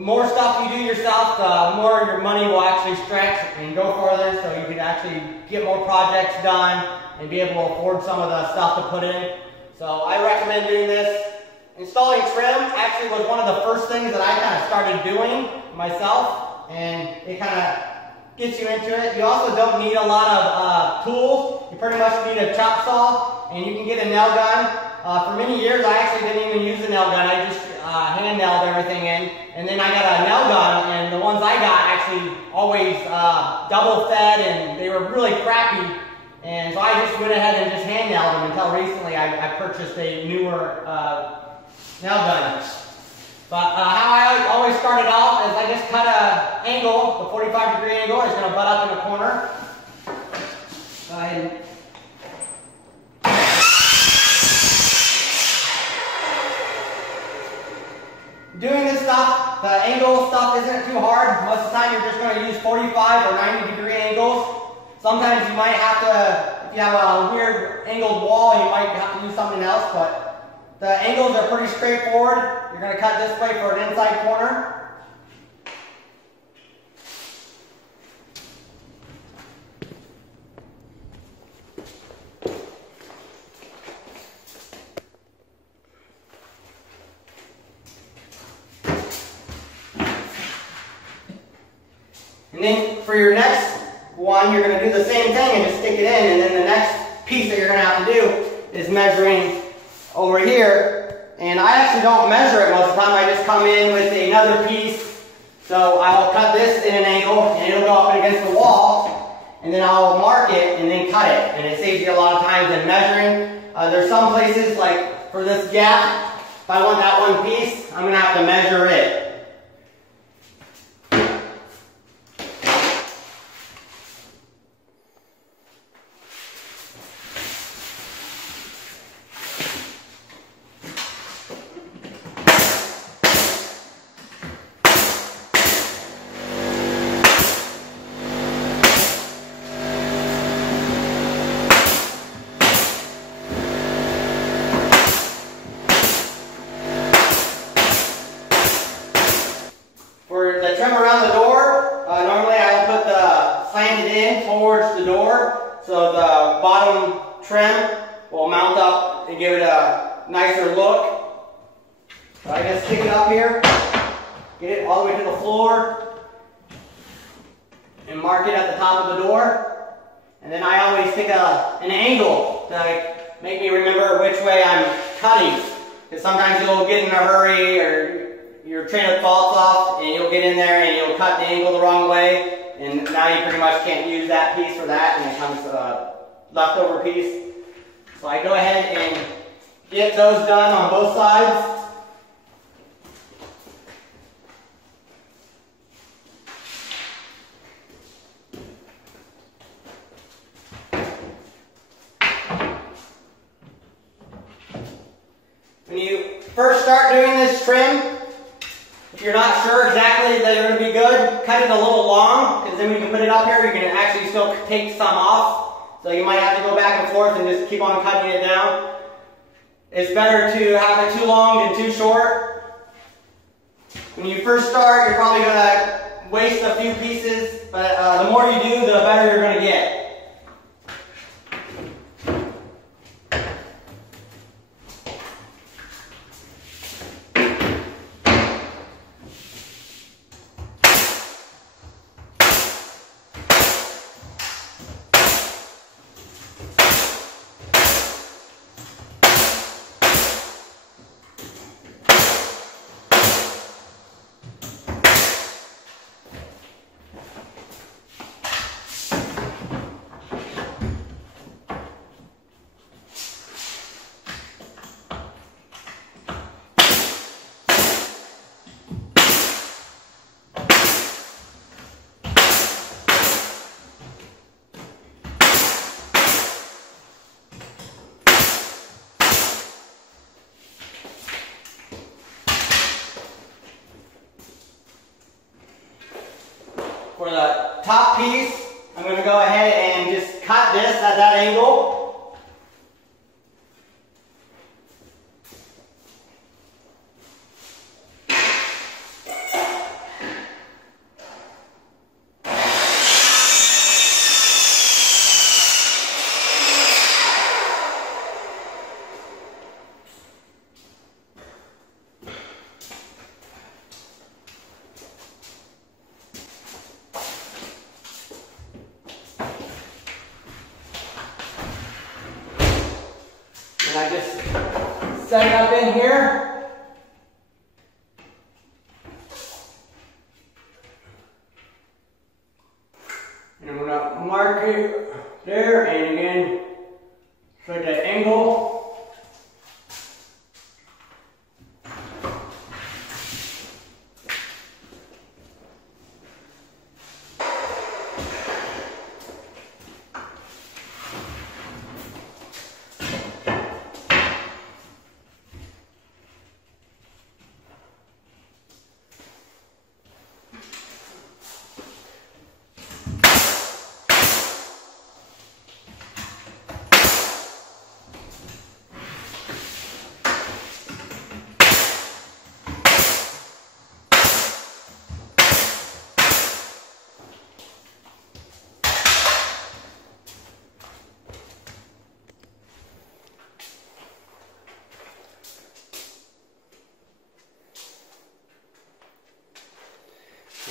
more stuff you do yourself, the more your money will actually stretch and go further, so you can actually get more projects done and be able to afford some of the stuff to put in. So I recommend doing this. Installing trim actually was one of the first things that I kind of started doing myself, and it kind of gets you into it. You also don't need a lot of tools. You pretty much need a chop saw, and you can get a nail gun. For many years I actually didn't even use a nail gun. I just hand nailed everything in, and then I got a nail gun, and the ones I got actually always double fed, and they were really crappy. And so I just went ahead and just hand nailed them until recently I purchased a newer nail gun. But how I always started off is I just cut an angle, the 45-degree angle. It's going to butt up in the corner. Go ahead and doing this stuff, the angle stuff isn't too hard. Most of the time you're just going to use 45 or 90-degree angles. Sometimes you might have to, if you have a weird angled wall, you might have to use something else, but the angles are pretty straightforward. You're going to cut this way for an inside corner. And then for your next one, you're going to do the same thing and just stick it in, and then the next piece that you're going to have to do is measuring over here. And I actually don't measure it most of the time. I just come in with another piece. So I'll cut this in an angle, and it'll go up against the wall, and then I'll mark it and then cut it. And it saves you a lot of time in measuring. There's some places, like for this gap, if I want that one piece, I'm going to have to measure it. For the trim around the door, normally I'll put the slanted in towards the door, so the bottom trim will mount up and give it a nicer look. So I just stick it up here, get it all the way to the floor, and mark it at the top of the door. And then I always stick an angle to make me remember which way I'm cutting, because sometimes you'll get in a hurry or your train of thoughts off, and you'll get in there and you'll cut the angle the wrong way, and now you pretty much can't use that piece for that, and it comes a leftover piece. So I go ahead and get those done on both sides. When you first start doing this trim, if you're not sure exactly that you're going to be good, cut it a little long, because then when you can put it up here, you can actually still take some off. So you might have to go back and forth and just keep on cutting it down. It's better to have it too long than too short. When you first start, you're probably going to waste a few pieces, but the more you do, the better you're going to get. For the top piece, I'm going to go ahead and just cut this at that angle. set it up in here. And I'm gonna mark it there, and again, put the angle.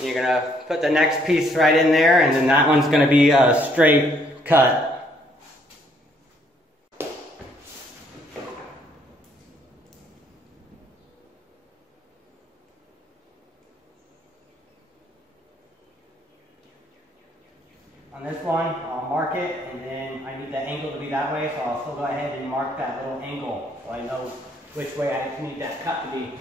You're gonna put the next piece right in there, and then that one's gonna be a straight cut. On this one, I'll mark it, and then I need the angle to be that way, so I'll still go ahead and mark that little angle so I know which way I need that cut to be.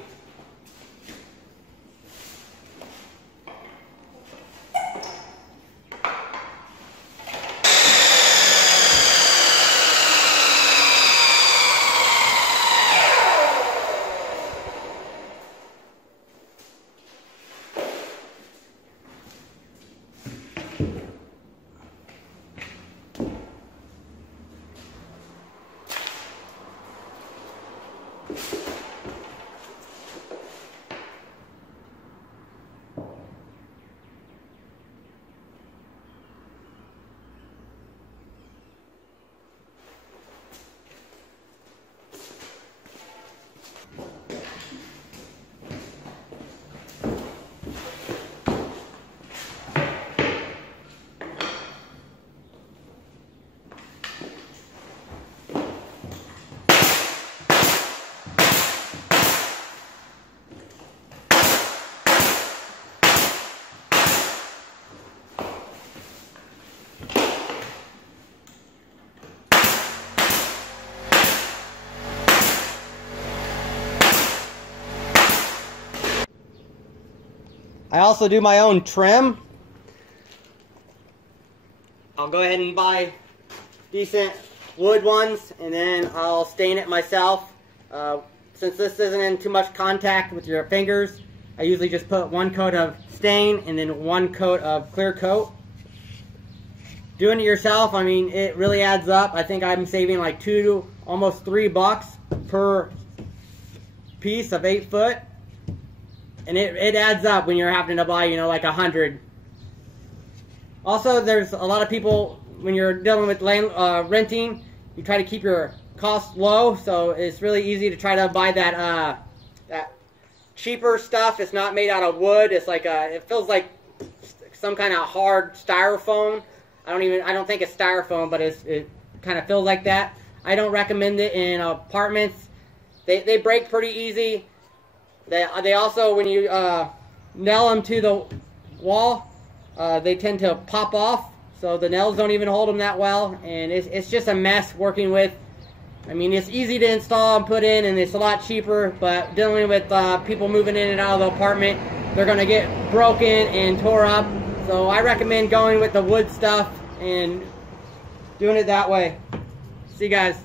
I also do my own trim. I'll go ahead and buy decent wood ones, and then I'll stain it myself. Since this isn't in too much contact with your fingers, I usually just put one coat of stain and then one coat of clear coat. Doing it yourself, I mean, it really adds up. I think I'm saving like $2 to almost $3 per piece of 8 foot. And it adds up when you're having to buy, you know, like 100. Also, there's a lot of people, when you're dealing with renting, you try to keep your costs low. So it's really easy to try to buy that that cheaper stuff. It's not made out of wood. It's like it feels like some kind of hard styrofoam. I don't think it's styrofoam, but it kind of feels like that. I don't recommend it in apartments. They break pretty easy. They also, when you nail them to the wall, they tend to pop off. So the nails don't even hold them that well, and it's just a mess working with. I mean, it's easy to install and put in, and it's a lot cheaper, but dealing with people moving in and out of the apartment, they're going to get broken and tore up. So I recommend going with the wood stuff and doing it that way. See you guys.